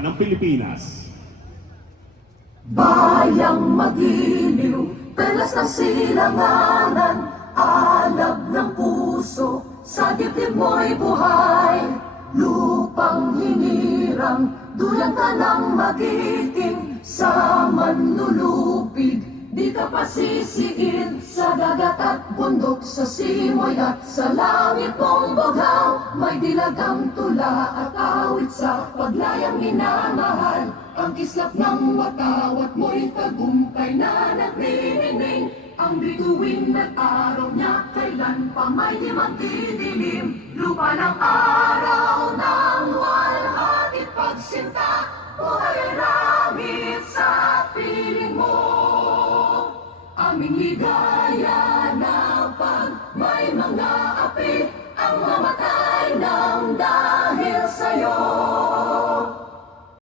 ng Pilipinas. Bayang magiliw, perlas ng silanganan, alab ng puso, sa dibdib mo'y buhay. Lupang hinirang, dulang ka ng magiting, sa manlulupig, di ka pasisiin. Sa dagat at bundok, sa simoy at sa langit mong bughaw, may dilagang tula at awit sa paglayang minamahal. Ang kislap ng watawat mo'y tagumpay na nagninining. Ang bituin at araw niya kailan pa may di magdidilim. Lupa ng araw ng walhati pagsinta, buhay ay langit sa piling mo. Aming ligaya na pag may mga api ang mamatay ng dahil sa'yo.